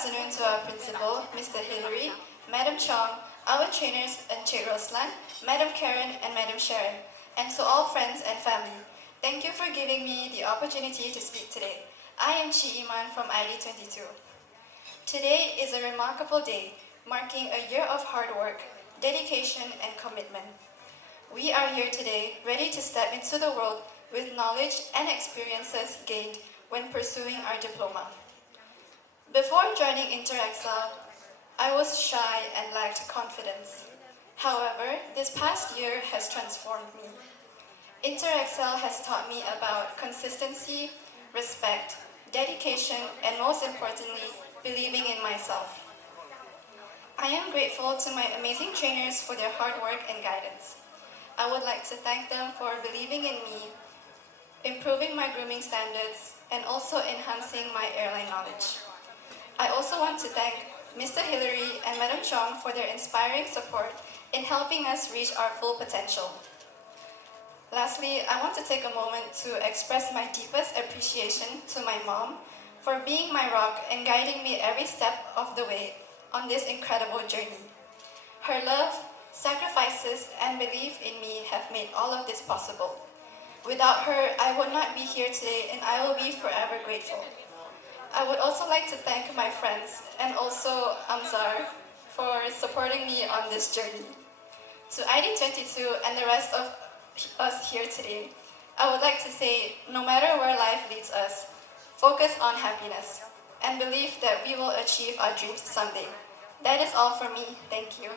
afternoon to our principal, Mr. Hillary, Madam Chong, our trainers and Che Roslan, Madam Karen and Madam Sharon, and to all friends and family. Thank you for giving me the opportunity to speak today. I am Chi Iman from ID 22. Today is a remarkable day, marking a year of hard work, dedication, and commitment. We are here today ready to step into the world with knowledge and experiences gained when pursuing our diploma. Before joining InterExcel, I was shy and lacked confidence. However, this past year has transformed me. InterExcel has taught me about consistency, respect, dedication, and most importantly, believing in myself. I am grateful to my amazing trainers for their hard work and guidance. I would like to thank them for believing in me, improving my grooming standards, and also enhancing my airline knowledge. I also want to thank Mr. Hillary and Madam Chong for their inspiring support in helping us reach our full potential. Lastly, I want to take a moment to express my deepest appreciation to my mom for being my rock and guiding me every step of the way on this incredible journey. Her love, sacrifices, and belief in me have made all of this possible. Without her, I would not be here today and I will be forever grateful. I would also like to thank my friends and also Amzar for supporting me on this journey. To ID22 and the rest of us here today, I would like to say, no matter where life leads us, focus on happiness and believe that we will achieve our dreams someday. That is all for me. Thank you.